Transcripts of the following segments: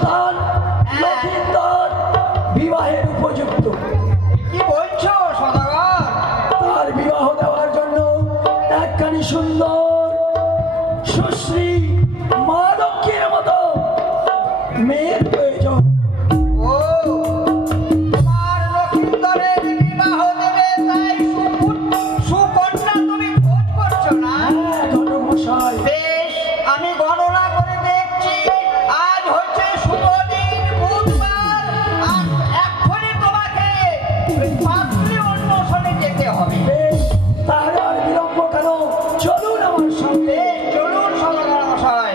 সন্তান লক্ষিন্দর বিবাহের উপযুক্ত। কি বলছো সদাগর? তার বিবাহ দেওয়ার জন্য একখানি সুন্দর সুশ্রী মা লক্ষ্মীর মতো মেয়ের প্রয়োজন। ও তোমার লক্ষিন্দরের বিবাহ দেবে তাই সুকন্যা তুমি খোঁজ করছো না? হ্যাঁ ঘটক মশাই। বেশ, আমি গণনা করে দেখছি। আজ হচ্ছে শুভ দিন, বুধবার। আর এক্ষুনি তোমাকে পাত্রী অন্বেষণে যেতে হবে। বেশ, তাহলে আর বিলম্ব কেন, চলুন আমার সঙ্গে। চলুন সদাগর মশাই।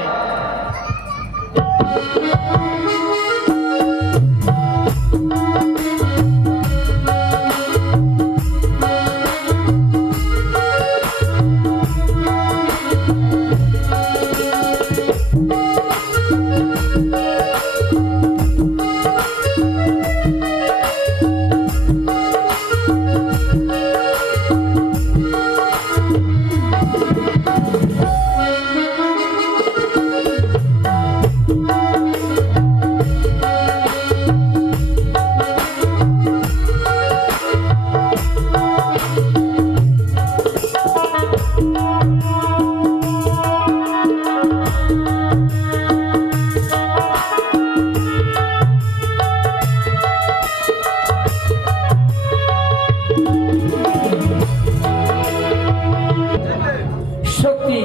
সত্যি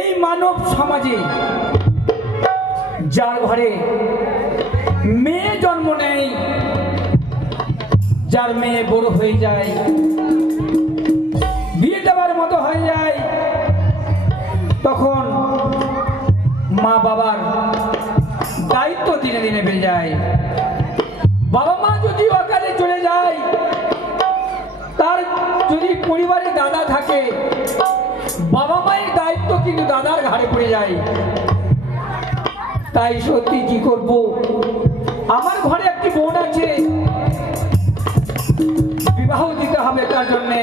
এই মানব সমাজে যার ঘরে মেয়ে জন্ম নেয়, যার মেয়ে বড় হয়ে যায়, বিয়ে দেওয়ার মতো হয়ে যায়, তখন মা বাবার দায়িত্ব দিনে দিনে বেড়ে যায়। বাবা মা যদি অকালে চলে যায়, তার যদি পরিবারে দাদা থাকে, বাবা মায়ের দায়িত্ব কিন্তু দাদার ঘাড়ে পড়ে যায়। তাই সত্যি কি করব, আমার ঘরে একটি বোন আছে, বিবাহ দিতে হবে। তার জন্যে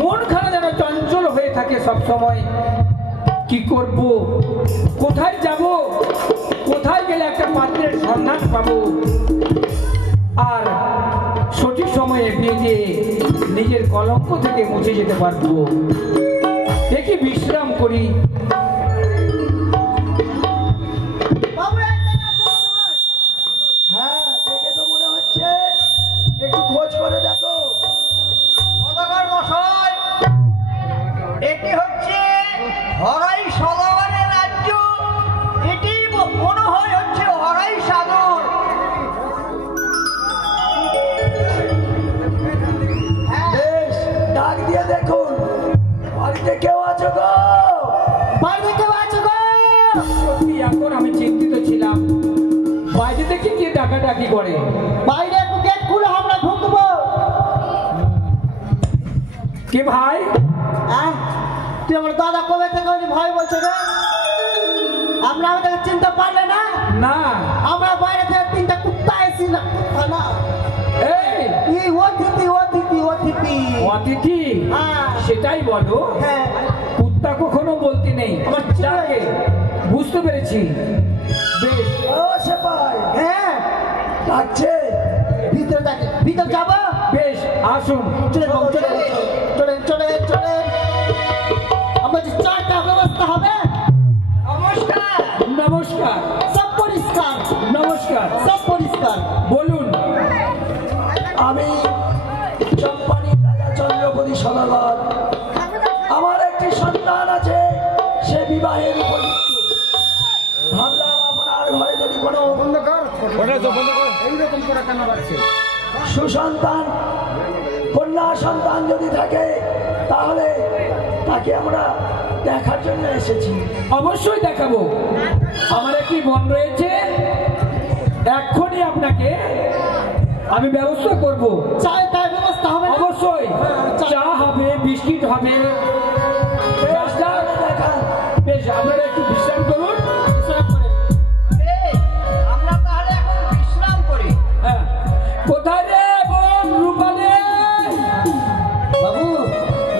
মনখানা যেন চঞ্চল হয়ে থাকে সব সময়। কি করব, কোথায় যাব, কোথায় গেলে একটা পাত্রের সন্ধান পাবো, আর সঠিক সময়ে বিয়ে দিয়ে নিজের কলঙ্ক থেকে মুছে যেতে পারবো। দেখি বিশ্রাম করি। হ্যাঁ দেখে তো মনে হচ্ছে, একটু খোঁজ করে দেখো। সদাগর মশাই, এটি হচ্ছে হরাই সদাগরের রাজ্য। এটি মনে হয় হচ্ছে হরাই সাগর। বেশ, ডাক দিয়ে দেখুন, বাড়িতে কেউ আছো গো? বাড়িতে কেউ আছে গো? সত্যি এখন আমি চিন্তিত ছিলাম, বাইরে থেকে কে ডাকাডাকি করে। বাইরে একটু গেট খুলে আমরা ঢুকবো। কে ভাই? হ্যাঁ, তুই আমার দাদা কবে থেকে ভয় বলছে রে? আমরা আমাদের চিনতে পারলে না? না, আমরা বাইরে থেকে তিনটা কুত্তা এসি না, কুত্তা না, এই অতিথি অতিথি অতিথি। অতিথি? হ্যাঁ। সেটাই বলো। হ্যাঁ, কুত্তা কখনো বলতে নেই। আমার যাকে বুঝতে পেরেছি। বেশ, ও সেপাই, হ্যাঁ, ডাকছে। ভিতরে থাকে, ভিতর যাবো। বেশ, আসুন। চলে চলে চলে চলে চলে। আমরা যে চারটা ব্যবস্থা হবে। নমস্কার। নমস্কার। সব পরিষ্কার। নমস্কার। সব পরিষ্কার। বলুন। আমি চম্পানির রাজা চন্দ্রপতি সদাগর। আমার একটি সন্তান আছে, সে বিবাহের উপযুক্ত। ভাবলাম আপনার ঘরে যদি কোনো সুসন্তান কন্যা সন্তান যদি থাকে, তাহলে তাকে আমরা দেখার জন্য এসেছি। অবশ্যই দেখাবো। আমার একটি বোন রয়েছে, এক্ষুনি আপনাকে আমি ব্যবস্থা করব। চায় তাই ব্যবস্থা হবে। অবশ্যই চা হবে, বিস্কিট হবে। বেশ, আপনারা একটু বিশ্রাম করুন। আমরা তাহলে এখন বিশ্রাম করি। হ্যাঁ, কোথায় রে বোন রূপালী? বাবু,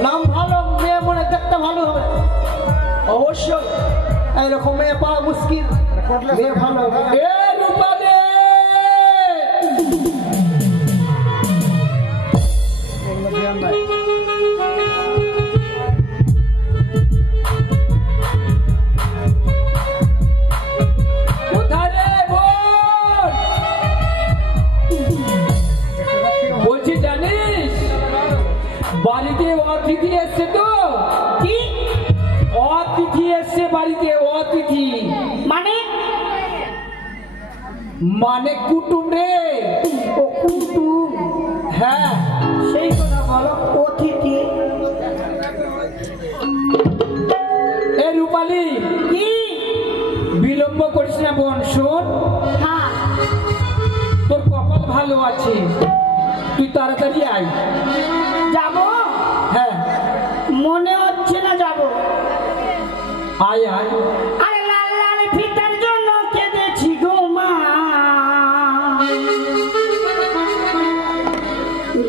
নাম ভালো, মেয়ে মনে দেখতে ভালো হবে। অবশ্যই এরকম মেয়ে পাওয়া মুশকিল। মেয়ে ভালো এ রূপালী কোথায় রে বোন? বলছি জানিস বাড়িতে অতিথি এসছে তো। কি অতিথি এসছে বাড়িতে, অতিথি মানে? মানে কুটুম রে। ও কুটুম, হ্যাঁ সেই কথা বলো। অতিথি এ রূপালী কি? বিলম্ব করিস না বোন, শোন হ্যাঁ তোর কপাল ভালো আছে, তুই তাড়াতাড়ি আয়। যাবো? হ্যাঁ মনে হচ্ছে না যাবো। আয় আয়। আরে লাল লাল ফিতার জন্য কেঁদেছি গো মা,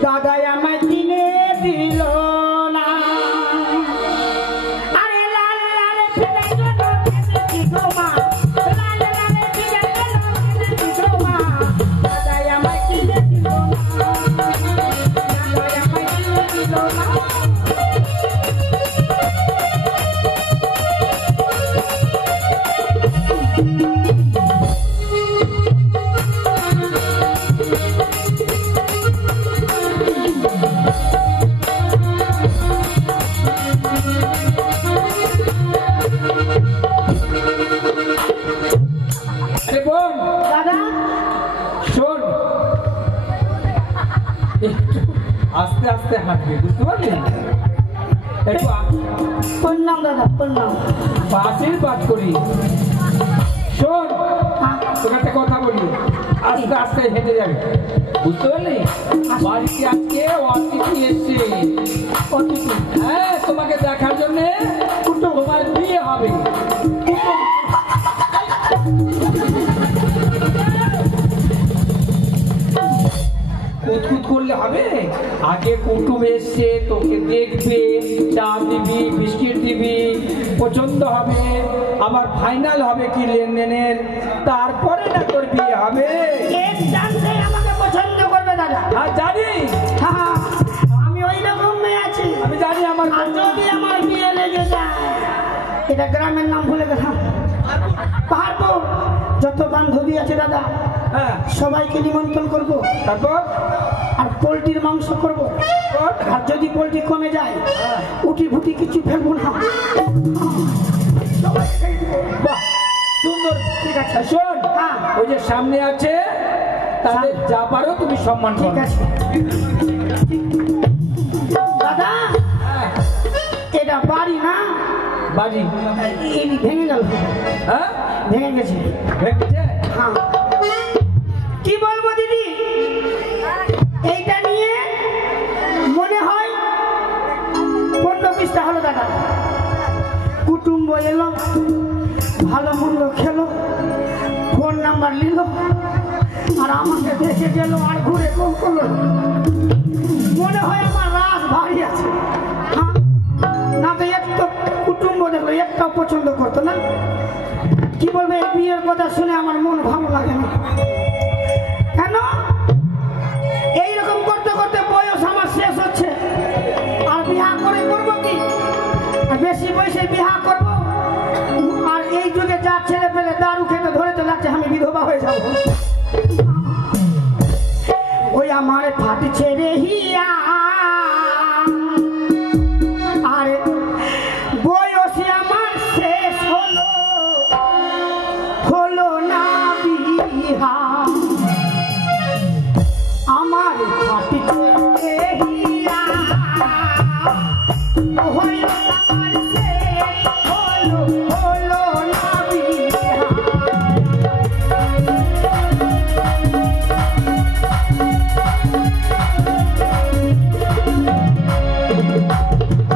দাদাই আমায় কিনে দিল না। আরে লাল লাল ফিতার জন্য কেঁদেছি গো মা, লাল লাল ফিতার জন্য কেঁদেছি গো মা, দাদাই আমায় কিনে দিল না, দাদাই আমায় কিনে দিল না। আরে বোন দাদা শোন, একটু আস্তে আস্তে হাঁটবে, বুঝতে পারলি? একটু প্রণাম দাদা, প্রণাম। পাশের পাঠ করি। শোন হ্যাঁ, তোকে একটা কথা বলি, আস্তে আস্তে হেঁটে যাবে, বুঝতে পারলি? বাড়িতে আজকে অতিথি এসছে। অতিথি? হ্যাঁ তোমাকে দেখার জন্য তোমার বিয়ে হবে। কুতকুত করলে হবে? আগে কুটুম এসছে, তোকে দেখবে, চা দিবি, বিস্কিট দিবি, পছন্দ হবে, আবার ফাইনাল হবে কি লেনদেনের, তারপরে না তোর বিয়ে হবে। এক চান্সে আমাকে পছন্দ করবে দাদা। আর জানি, হ্যাঁ, আমি ওই রকম মেয়ে আছি। আমি জানি আমার আর যদি আমার বিয়ে লেগে যায়, এটা গ্রামের নাম ভুলে গেলাম, পাহাড়পুর, যত বান্ধবী আছে দাদা হ্যাঁ সবাইকে নিমন্ত্রণ করব, তারপর আর পোলট্রির মাংস করব। আর যদি পোলট্রি কমে যায়, উটি ভুটি কিছু ফেলবো না। বাহ সুন্দর, ঠিক আছে। শোন হ্যাঁ। ওই যে সামনে আছে তাদের যা পারো তুমি সম্মান ঠিক করো। আছে দাদা, হ্যাঁ, এটা বাড়ি না, বাজি। এই ভেঙে গেল, হ্যাঁ ভেঙে গেছে। ভেঙেছে? হ্যাঁ, কি বলবো দিদি, এইটা নিয়ে মনে হয় 15-20টা হলো দাদা। কুটুম্ব এলো, ভালো মন্দ খেলো, ফোন নাম্বার নিল, আর আমাকে দেখে গেল, আর ঘুরে কল করলো। মনে হয় আমার রাস ভারী আছে। হ্যাঁ, না তো একটা কুটুম্ব দেখলো, একটাও পছন্দ করতো না। কি বলবে, এই বিয়ের কথা শুনে আমার মন ভালো লাগে না। কেন এইরকম করতে করতে বয়স আমার শেষ হচ্ছে, আর বিবাহ করে করবো কি? আর বেশি বয়সে বিবাহ করব, আর এই যুগে যা ছেলে পেলে দারু খেতে ধরেতে লাগছে, আমি বিধবা হয়ে যাব। ওই আমার ফাটছে রে হিয়া, আরে বয়সে আমার শেষ হলো, হলো না বিহা। আমার ফাটছে রে হিয়া, হলো আমার শেষ হলো, হলো না বিহা।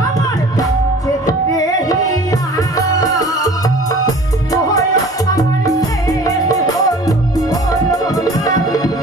আমার ফাটছে রে হিয়া, হলো আমার শেষ হলো, হলো না বিহা।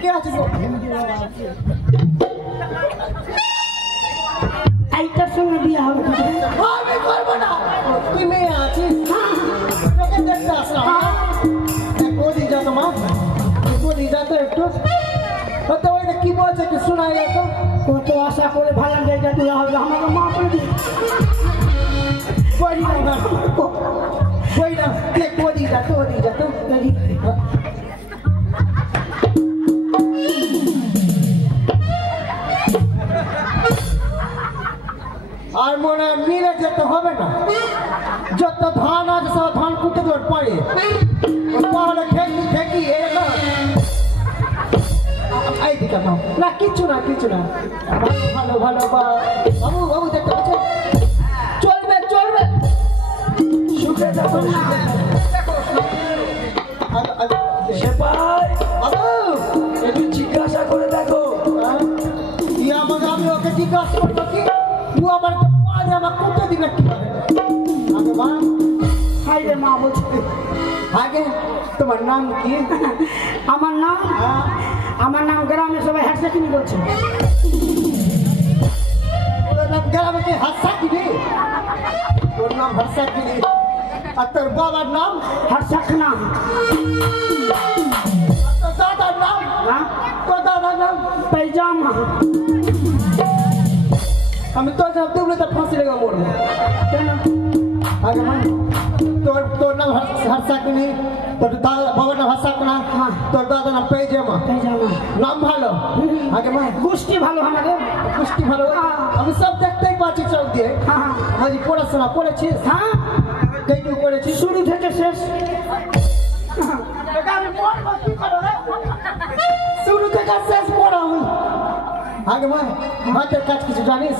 কে আছে গো? এইটার সঙ্গে বিয়ে হবে আমি করবো না। তুই মেয়ে আছিস, তোকে দেখতে আসলাম। বদি যা তোমার, বদি যা তো একটু। তো ওইটা কি বলছে কি শোনাই তো? কত আশা করে ভালো জায়গা তুলে হবে, আমাকে মা করে দিই। বদি না বই না, বদি যা তো, বদি যা তো। আর মনে হয় মিলে যেতে হবে না, যত ধান আছে সব ধান কুটে দেওয়ার পরে তাহলে ঠেকি ঠেকি এরকম এই দিকে নাও না, কিচ্ছু না কিচ্ছু না। ভালো ভালো ভালো বাবু বাবু দেখতে পাচ্ছেন, চলবে চলবে সুখে থাকো সেপাই, বাবু একটু জিজ্ঞাসা করে দেখো। আমাকে আমি ওকে জিজ্ঞাসা করবো কি ও আমার পাঁচ আমার কুটে দিবে কিভাবে? আগে মা, হাই রে মা বলছে। আগে তোমার নাম কি? আমার নাম, আমার নাম গ্রামে সবাই হ্যাটসাকিনি বলছে। গ্রামে কি হাসা কিনি? তোর নাম হাসা কিনি, আর তোর বাবার নাম হ্যাটসাকনা। তোর দাদার নাম? তোর দাদার নাম पैजामा। আমি তোর নাম তুমলে তো ফাঁসি লেগে মরবো কেন? আগে মা, তোর তোর নাম হাসা কিনি, তোর দাদা বাবার নাম হাসা কিনা, তোর দাদার নাম পেজামা। पैजामा নাম ভালো। আগে মা, গোষ্ঠী ভালো আমাদের। গোষ্ঠী ভালো, আমি সব দেখতেই পাচ্ছি চোখ দিয়ে। হ্যাঁ হাজি পড়াশোনা করেছিস? হ্যাঁ, কেটু করেছিস? শুরু থেকে শেষ। শুরু থেকে শেষ পড়া হল। আগে মা, হাতের কাজ কিছু জানিস?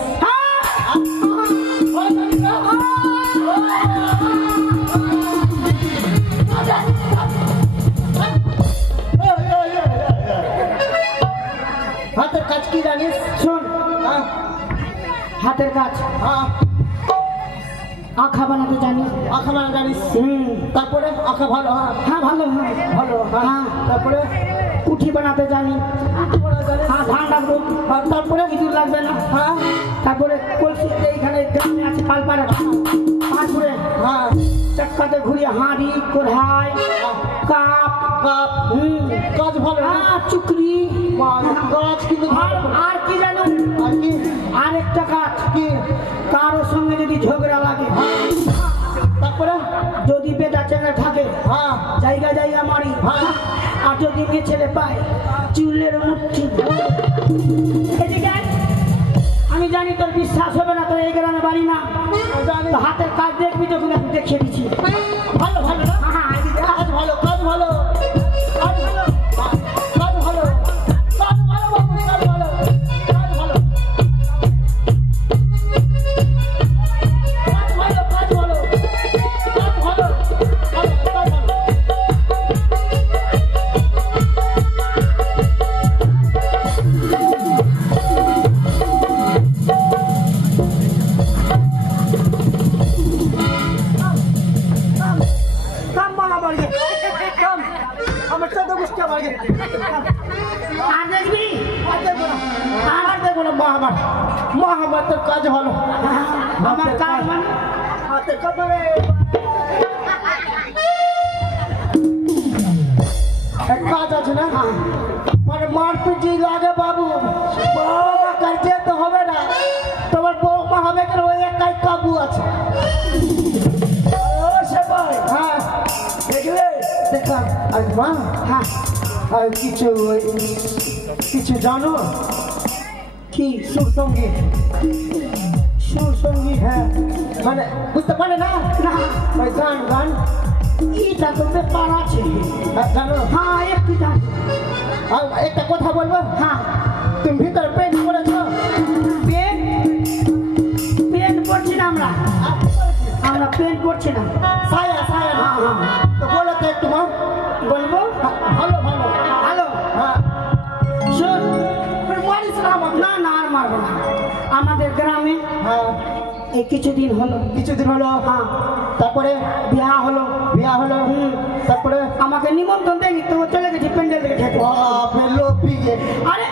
হাতের কাজ কি জানিস? শোন, হ্যাঁ হাতের কাজ হ্যাঁ, আঁখা বানাতে জানি। আঁকা মানে জানিস? হুম, তারপরে আঁকা ভালো? হ্যাঁ হ্যাঁ ভালো, হ্যাঁ ভালো। হ্যাঁ তারপরে কুঠি বানাতে জানি। হ্যাঁ ধান রাখবো, আর তারপরে ইঁদুর লাগবে না। হ্যাঁ তারপরে কলসি এইখানে গ্রামে আছে পালপাড়া, তারপরে হ্যাঁ চাক্কাতে ঘুরিয়ে হাঁড়ি কড়াই কাপ। কাপ, কাজ ভালো। হ্যাঁ চুকরি। কাজ কিন্তু ভালো। আর কি জানো? আর কি? আরেকটা কাজ কি? কারোর সঙ্গে যদি ঝগড়া লাগে, তারপরে যদি বেটা ছেলে থাকে হ্যাঁ জায়গা জায়গা মারি, হ্যাঁ। আর যদি মেয়ে ছেলে পায় চুলের মুঠি। এদিকে আয়। আমি জানি তোর বিশ্বাস হবে না, তোর এই গ্রামে বাড়ি না, জানি। তো হাতের কাজ দেখবি যখন আমি দেখিয়ে দিচ্ছি। ভালো ভালো না? হ্যাঁ এদিকে আয়। কাজ ভালো, কাজ ভালো, কাজ ভালো, কাজ ভালো, কাজ ভালো বাবু, কাজ ভালো, কাজ ভালো, কাজ ভালো, কাজ ভালো, কাজ ভালো, কাজ ভালো। কাম বানা বাড়ি। কাম, আমার সাথে গোষ্ঠী আমার আগে। আর দেখবি আর দেখবো না মা আমার, মা আমার তোর কাজ ভালো। আমার কাজ মানে হাতে কাপড়ে এক কাজ আছে না, মানে মারপিট যে লাগে বাবু, বাবা কাজে তো হবে না, তোমার বৌমা হবে কেন, ওই একাই কাবু আছে। ও সেপাই, হ্যাঁ দেখলে দেখলাম। আর মা, হ্যাঁ আর কিছু কিছু জানো কি সুরসঙ্গীত? সুসঙ্গীত? হ্যাঁ মানে বুঝতে পারে না, না ওই গান গান এটা তো ব্যাপার আছে। জানো? হ্যাঁ একটু জানি। আর একটা কথা বলবো, হ্যাঁ তুমি ভিতরে পেন করেছো? পেন পেন পড়ছি না আমরা, আমরা পেন পড়ছি না। সায়া সায়া না? হ্যাঁ হ্যাঁ তো বলো তো একটু মা। বলবো। ভালো ভালো। হ্যালো হ্যাঁ শোন, মারিস না আমাকে। না না আর মারবো না। আমাদের গ্রামে হ্যাঁ এই কিছুদিন হলো, কিছুদিন হলো। হ্যাঁ তারপরে বিয়া হলো। তারপরে আমাকে নিমন্ত্রণ দেয়নি তো ও চলে গেছে প্যান্ডেল থেকে খেতে। বাপরে লোভী গে। আরে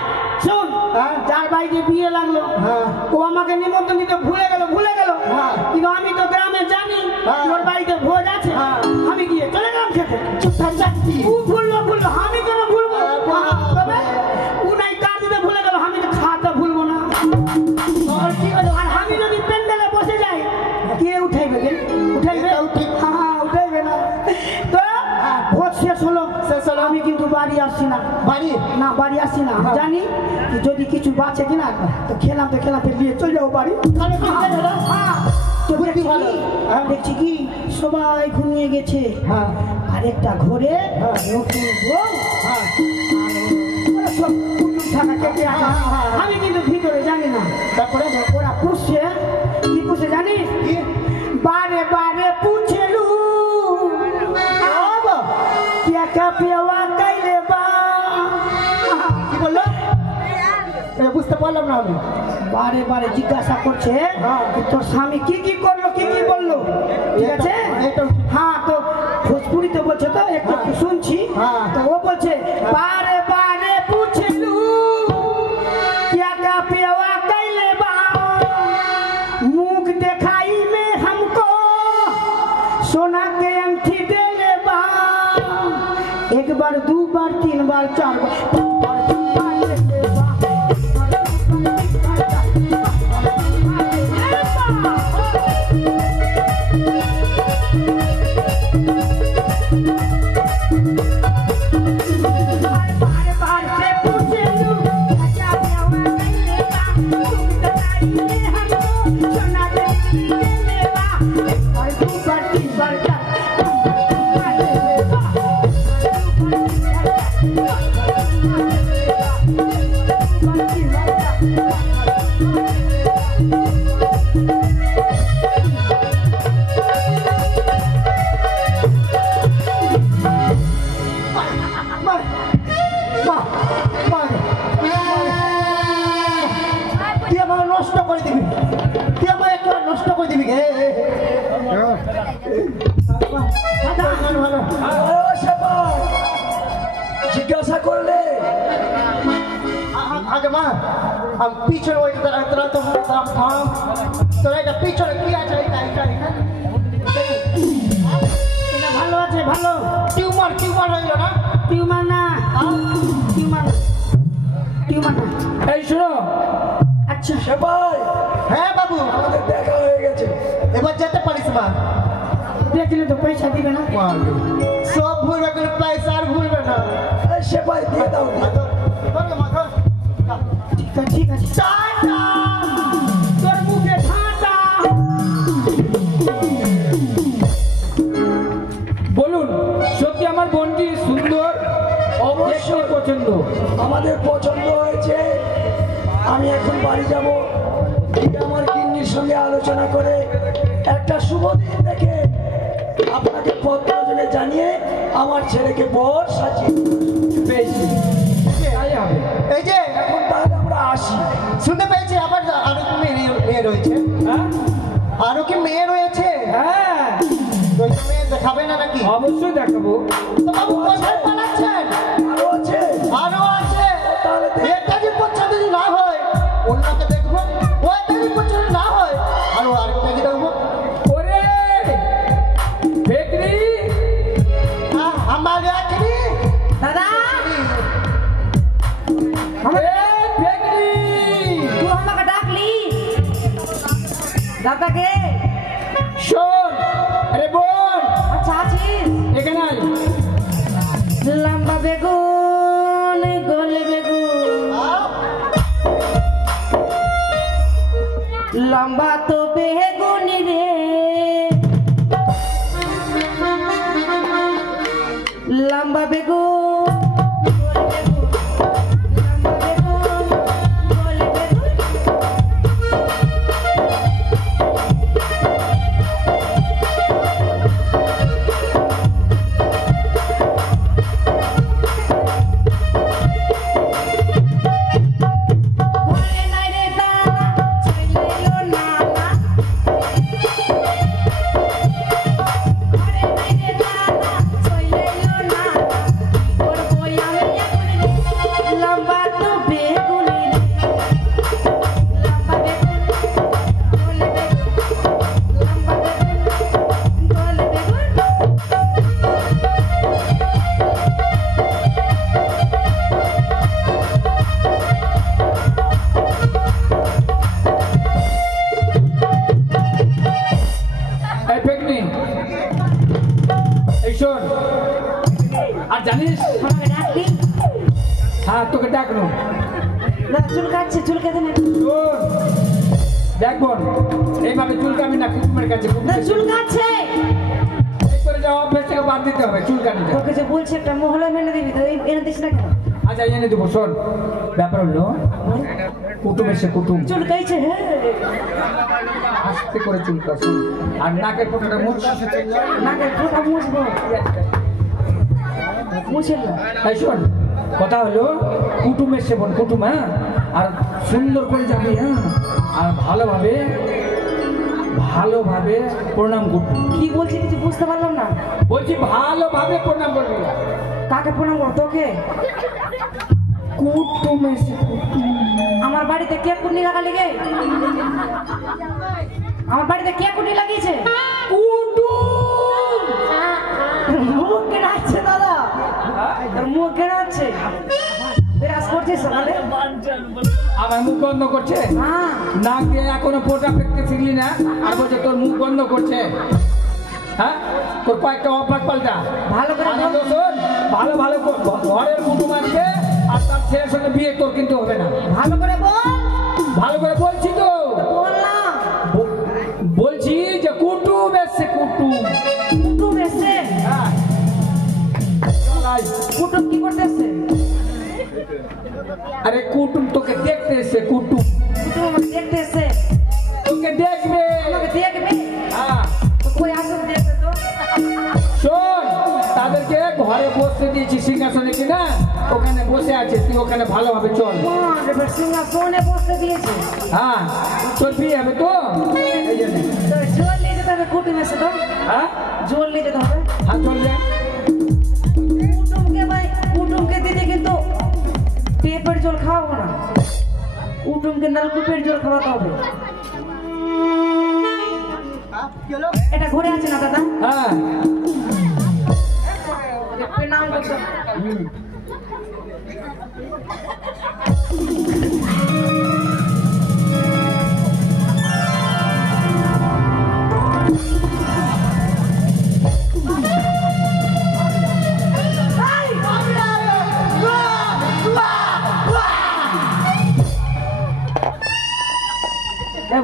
শোন, হ্যাঁ? যার বাড়িতে বিয়ে লাগলো হ্যাঁ। ও আমাকে নিমন্ত্রণ দিতে ভুলে গেল। হ্যাঁ। কিন্তু আমি তো গ্রামে জানি হ্যাঁ। ওর বাড়িতে ভোজ আছে। হ্যাঁ। আমি গিয়ে চলে গেলাম খেতে। চুপচাপ যাচ্ছি। ও ভুললো, আমি কেন ভুলবো? হ্যাঁ। তবে ও নাই কার দিতে ভুলে গেল, আমি তো খাওয়াতে ভুলবো না। আর কি হলো? আর আমি যদি প্যান্ডেলে বসে যাই কে উঠাইবে? উঠাইবে? এটাও ঠিক। হ্যাঁ, উঠাইবে না। তো ভোজ শেষ হলো। আমি কিন্তু বাড়ি আসছি না। বাড়ি বাড়ি আসছি না। আমি জানি যে যদি কিছু বাঁচে কিনা তো খেলাতে নিয়ে চলে যাবো বাড়ি। তাহলে কি হবে না? হ্যাঁ, তো বুদ্ধি ভালো। হ্যাঁ। দেখছি কি সবাই ঘুমিয়ে গেছে। হ্যাঁ। আর একটা ঘরে হ্যাঁ। নতুন বউ হ্যাঁ। ওরা সব কুটুম থাকা কেটে আসা। হ্যাঁ, হ্যাঁ, হ্যাঁ। আমি কিন্তু ভিতরে জানি না। তারপরে ওরা পুষছে কি পুষে জানিস? কি? বারে বারে পুছেলু বাবা, क्या पियवा कैले बा। কি বললো? বুঝতে পারলাম না আমি। বারে বারে জিজ্ঞাসা করছে হ্যাঁ। যে তোর স্বামী কি করলো, কি বললো। ঠিক আছে? এটাও ঠিক। হ্যাঁ, তো ভোজপুরিতে বলছে তো একটু শুনছি। হ্যাঁ। তো ও বলছে বারে বারে পুছলু क्या पियवा कैले बा, मुख दिखाई में हमको सोना के अंगूठी देले बा। एक बार, दो बार, तीन बार, चार बार, पाँच बार देले बा। জিজ্ঞাসা করলে আগে মা আমি পিছনে ওই তোরা তো থাম, তোরা এটা পিছনে কি আছে? এটা ভালো আছে, ভালো। টিউমার হইল না? টিউমার না, টিউমার না। এই শোনো, আচ্ছা সেপাই হ্যাঁ বাবু, আমাদের দেখা হয়ে গেছে। এবার যেতে পারিস মা। দেখলে তো পয়সা দিবে না। সব ভুলবে কিন্তু পয়সা আর ভুলবে না। এই সেপাই দিয়ে দাও। ঠিক আছে। তোর মুখে ঠাঁটা। বলুন, সত্যি আমার বোনটি সুন্দর, অবশ্যই পছন্দ। আমাদের পছন্দ হয়েছে। আমি এখন বাড়ি যাব, গিয়ে আমার গিন্নির সঙ্গে আলোচনা করে একটা শুভ দিন দেখে আপনাকে পত্রজনে জানিয়ে আমার ছেলেকে বর সাজিয়ে বেশ, তাই হবে। এই যে এখন তাহলে আমরা আসি। শুনতে পেয়েছি আবার আরো কি মেয়ে রয়েছে? হ্যাঁ আরো কি মেয়ে রয়েছে? হ্যাঁ, দুইটা মেয়ে দেখাবে না নাকি? অবশ্যই দেখাবো। তো বাবু কোথায় পালাচ্ছেন? আরো আছে। আরো আছে। তাহলে একটা যে পছন্দ যদি না হয় অন্যকে দেখবো, ওইটা যদি পছন্দ না হয় আর আরেকটা কি দেখবো। ওরে বেকরি, আমার একই দাদা, বেকরি, তুই আমাকে ডাকলি? দাদাকে শোন। আরে বোন, আচ্ছা আছিস? এখানে আয়। লম্বা বেগুন, গোল বেগুন, লম্বা তো বেগুন রে, লম্বা বেগুন, শোন, আর জানিস, আমাকে ডাকবি হ্যাঁ তোকে ডাকলো। না চুল কাটছে, চুল কেটে নে। শোন, দেখ বোন, এইভাবে চুলকাবি না কুকুমের কাছে। না চুল কাটছে, এই করে যাওয়া অভ্যাস থেকে বাদ দিতে হবে চুল কাটতে। তোকে যে বলছি একটা মহলা মেনে দিবি, তো এই এনে দিস না কেন? আচ্ছা এনে দেবো। শোন, ব্যাপার হলো কুটুম এসে কুটুম চুল কাইছে, হ্যাঁ আস্তে করে চুল কাটছে, আর নাকের ফোঁটাটা মুছ। নাকের ফোঁটা মুছবো, মুছে না। তাই শোন, কথা হলো কুটুম এসে বোন, কুটুম, হ্যাঁ, আর সুন্দর করে যাবি, হ্যাঁ, আর ভালোভাবে ভালোভাবে প্রণাম করবি। কি বলছি কিছু বুঝতে পারলাম না। বলছি ভালোভাবে প্রণাম করবি। কাকে প্রণাম করো? তোকে? কুটুম এসে কুটুম। আমার বাড়িতে কে কুন্নি লাগালি গে? আমার বাড়িতে কে কুন্নি লাগিয়েছে? মুখ কেন আছে দাদা? তোর মুখ কেন আছে? বিরাজ করছিস সকালে? আমার মুখ বন্ধ করছে, হ্যাঁ নাক দিয়ে এখনো পোটা ফেলতে শিখলি না, আর বলছে তোর মুখ বন্ধ করছে। হ্যাঁ, তোর কয়েকটা অভ্যাস পাল্টা। ভালো করে আগে বল। তো শোন, ভালো ভালো ঘরের কুটুম আসবে, আর তার ছেলের সঙ্গে বিয়ে তোর কিন্তু হবে না। ভালো করে বল। ভালো করে বলছি তো, বল না। বলছি যে কুটুম এসছে, কুটুম। কুটুম এসছে? হ্যাঁ, চল আয়। কুটুম কি করতে এসছে? আরে কুটুম তোকে দেখতে এসছে, কুটুম কুটুম আমাকে দেখতে এসছে? তোকে দেখবে। আমাকে দেখবে? হ্যাঁ, তো কই আসুন দেখবে তো। শোন, তাদেরকে ঘরে বসতে দিয়েছি সিংহাসনে, কিনা ওখানে বসে আছে, তুই ওখানে ভালোভাবে চল। এবার সিংহাসনে বসতে দিয়েছে। হ্যাঁ, তোর বিয়ে হবে তো, এই জন্য। তো জোর নিয়ে যেতে হবে কুটুম এসে, তো হ্যাঁ জোর নিয়ে যেতে হবে। হ্যাঁ, চল যাই। কুটুমকে ভাই, কুটুমকে দিতে কিন্তু টেপের জল খাওয়াবো না, কুটুমকে নলকূপের জল খাওয়াতে হবে। এটা ঘুরে আছে না দাদা? হ্যাঁ, প্রণাম করতে।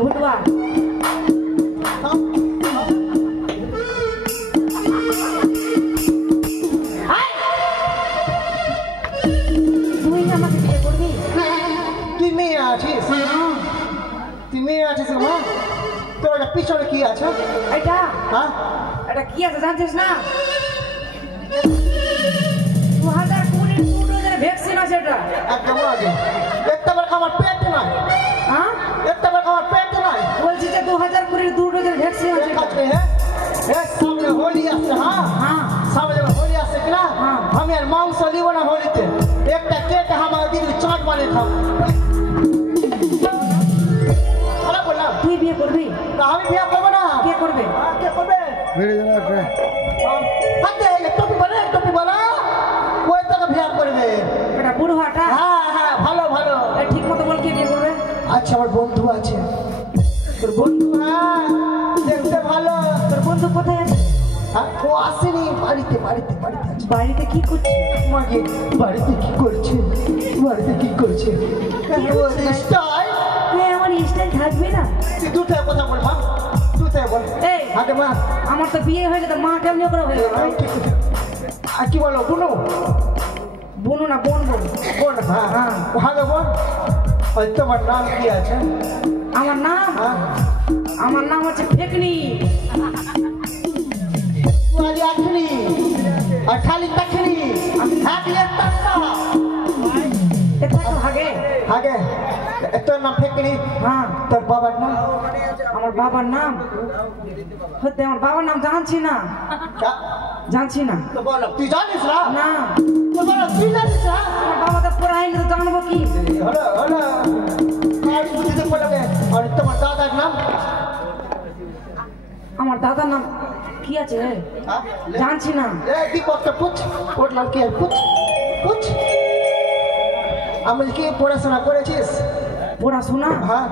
ভুটুয়া তুই আমাকে বিয়ে করবি? তুই মেয়ে আছিস? তুই মেয়ে আছিস মা? তোর একটা পিছনে কি আছে? এটা হ্যাঁ, এটা কি আছে জানছিস না? 2020 ভ্যাকসিন আছে এটা। একদম আগে একটা বার আমার পেট নাই, হ্যাঁ একটা বার আমার পেট নাই। বলছি যে 2020 2 ডোজের ভ্যাকসিন আছে এটা। কাছে হ্যাঁ, সামনে হোলি আসছে। হ্যাঁ হ্যাঁ সামনে যখন হোলি আসছে কিনা, হ্যাঁ। আমি আর মাংস নিব না হোলিতে, একটা কেক আমার দিদি চাট বানিয়ে খাবো। খারাপ বললাম? তুই বিয়ে করবি? তা আমি বিয়ে করবো না। কে করবে? কে করবে? হাতে টপি বলে, টপি বলা ওই তোকে বিয়ে করবে। এটা বুড়োটা? হ্যাঁ হ্যাঁ, ভালো ভালো। ঠিক মতো বল, কে বিয়ে করবে? আচ্ছা, আমার বন্ধু আছে। তোর বন্ধু? হ্যাঁ, দেখতে ভালো। তোর বন্ধু কোথায় আছে? হ্যাঁ, ও আসেনি, বাড়িতে বাড়িতে বাড়িতে আছে। বাড়িতে কি করছিস? মাকে বাড়িতে কি করছে, বাড়িতে কি করছে? স্টাইল আমার স্টাইল থাকবে না? তুই দুটায় কথা বল মা, দুটায় বল। এই আগে মা, আমার তো বিয়ে হয়ে গেছে, মা কেমনি করে হয়ে গেল? আর কি বলো বুনো? বোনো না, বোন বল। বোন? হ্যাঁ হ্যাঁ, ভালো বোন। আর তোমার নাম কি আছে? আমার নাম? হ্যাঁ, আমার নাম হচ্ছে ফেকনি। তোমারি আখনি আর খালি তাখনি হাগলে টাকা। এটা তো হাগে। আগে তোর নাম ফেকনি? হ্যাঁ। তোর বাবার নাম? আমার বাবার নাম হতে, আমার বাবার নাম জানছি না, জানছি না। তো বলো, তুই জানিস না? না, তো বলো, তুই জানিস না? আমার বাবা তো পড়ায়নি, তো জানবো কি? হলো হলো, আর বুঝতে পারবে। আর তোমার দাদার নাম? আমার দাদার নাম কি আছে? হ্যাঁ? জানছি না। দীপকটা পুছ, ওর নাম কি? পুছ পুছ। আমি কি পড়াশোনা করেছিস? পড়াশোনা? হ্যাঁ,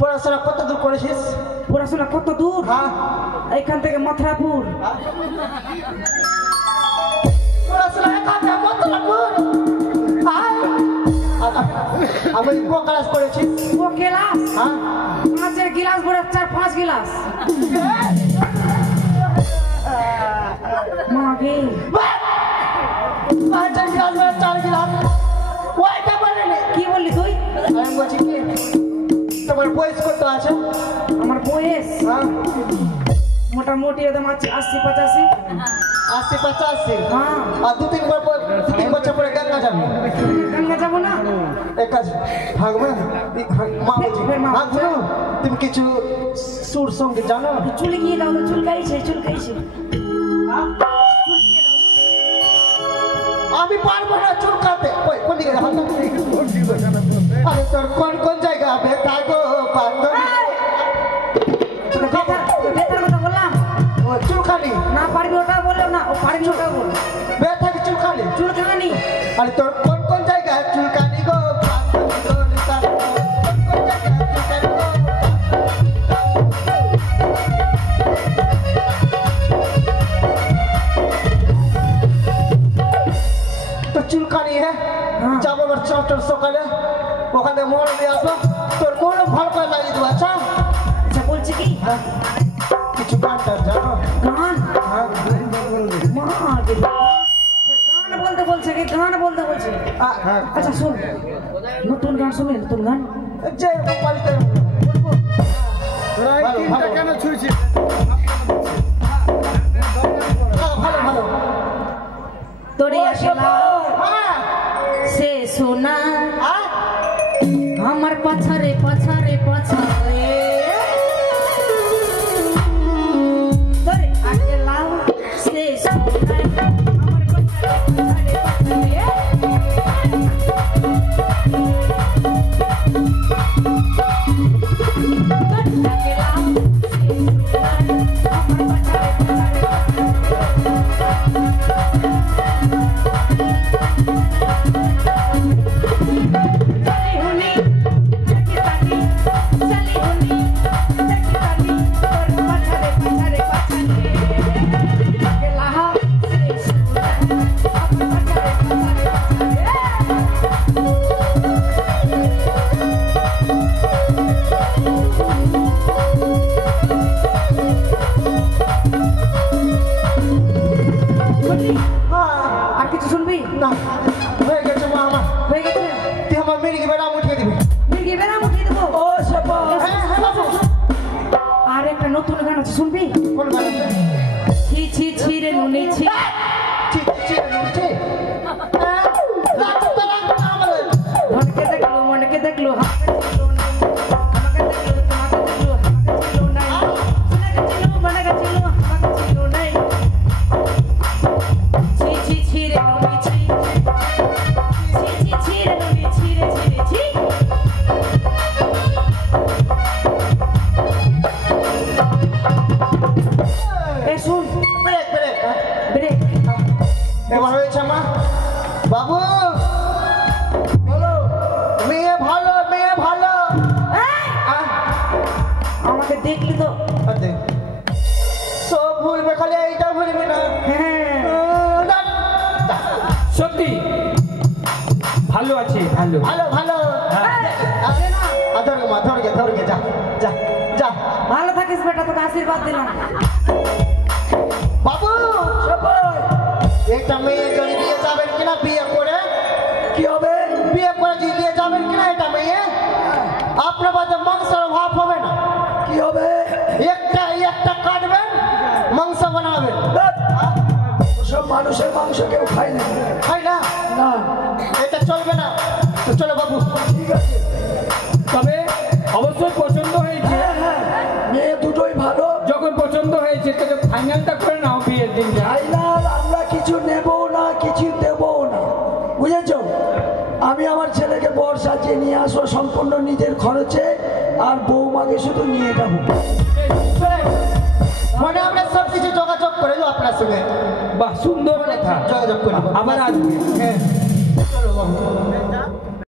পড়াশোনা কত দূর করেছিস? পড়াশোনা কত দূর? হ্যাঁ এখান থেকে মথুরাপুর। পড়াশোনা এখান থেকে মথুরাপুর। আমি ক ক্লাস করেছি? ও ক্লাস হ্যাঁ 5 গিলাস বড় 4-5 গিলাস মাগে। 5 ক্লাস 4 ক্লাস ওইটা বলেনি। কি বললি তুই? আমি বলছি কি তোমার বয়স কত আছে? আমার বয়স হ্যাঁ মোটামুটি একদম 80-85। 80-85। হ্যাঁ আর 2-3 বছর পরে গঙ্গা যাবে। গঙ্গা যাবো না? এক কাজ ভাগবে মা বলছি ফের মা ভাগ শুনো, তুমি কিছু সুর সঙ্গীত জানো? চুল গিয়ে দাও, চুলকাইছে। আমি পারবো না চুলকাতে। ওই কোন দিকে হাত? আরে তোর কোন জায়গা হবে থাকো বান্ধবী? বেতার কথা বললাম ও চুলকানি না, পারবি ওটা বললাম না, ও পারবি ওটা বল। বেথাকে চুলকানি। চুলকানি আরে তোর কোন জায়গা চুলকানি গো বান্ধবী গো নিতার গো? কোন জায়গা চুলকানি গো? তো চুলকানি হ্যাঁ যাবো আবার চট সকালে ওখানে মোড় নিয়ে আসো, তোর মোড় ভালো করে লাগিয়ে দেবো। আচ্ছা আচ্ছা বলছি কি হ্যাঁ কিছু গানটা জানো? গান হ্যাঁ মাগে গান বলতে বলছে কি গান বলতে বলছে। হ্যাঁ আচ্ছা শোন, নতুন গান শুনে, নতুন গান যে পালিতে কেন ছুঁয়েছি? ভালো ভালো তোরে আসলা হ্যাঁ সে সোনা হ্যাঁ আমার পাছারে পাছারে পাছারে তোরে আসলা সে সোনা আমার পাছারে পাছারে আর কিছু শুনবি না হয়ে গেছে মা আমার। হয়ে গেছে? তুই আমার মেয়েকে বেড়া উঠিয়ে দিবি। মির্গি বেড়া উঠিয়ে দেবো। ও সেপা হ্যাঁ হ্যাঁ বাবু। আর একটা নতুন গান আছে, শুনবি? কোন গান? ছি ছি ছি রে নুনি ছি। ঠিক ঠিক ঠিক মনকে দেখলো মনকে দেখলো আমাকে দেখলো তোমাকে দেখলো আমাকে ছিল নাই সোনাকে ছিল মনকে ছিল আমাকে ছিল নাই ছি ছি ছি রে নুনি ছি ছি ছি ছি রে নুনি ছি রে ছি রে ছি এ শুন ব্রেক ব্রেক ব্রেক এবার হয়েছে মা বাবু বলো মেয়ে ভালো মেয়ে ভালো। আমাকে দেখলি তো আরে সব ভুলবে খালি এইটা ভুলবি না। হ্যাঁ সত্যি ভালো আছে, ভালো। ভালো ভালো ধরগে মা ধরগে যা যা যা। ভালো থাকিস বেটা, তোকে আশীর্বাদ দিলাম। বাবু একটা মেয়ে যদি দিয়ে যাবেন কিনা বিয়ে করে? কি হবে? বিয়ে করে যদি দিয়ে যাবেন কিনা এটা মেয়ে? আপনার বাদে মাংসের অভাব হবে না। কি হবে? একটা কাটবেন মাংস বানাবেন। সব মানুষের মাংস কেউ খায় না। খাই না না এটা চলবে না। তো চলো বাবু ঠিক আছে। তবে অবশ্যই পছন্দ হয়েছে। হ্যাঁ মেয়ে দুটোই ভালো। যখন পছন্দ হয়েছে তবে ফাইনালটা করে নাও বিয়ের দিন। ফাইনাল আমরা কিছু নেবো না, কিছু দেবো না, বুঝেছ? আমি আমার ছেলেকে বর সাজিয়ে নিয়ে আসবো সম্পূর্ণ নিজের খরচে, আর বৌমাকে শুধু নিয়ে যাবো। মানে আমরা সব কিছু যোগাযোগ করে দেবো আপনার সঙ্গে। বাহ, সুন্দর কথা। যোগাযোগ করে দেবো। আবার আসবে। হ্যাঁ চলো বাবু।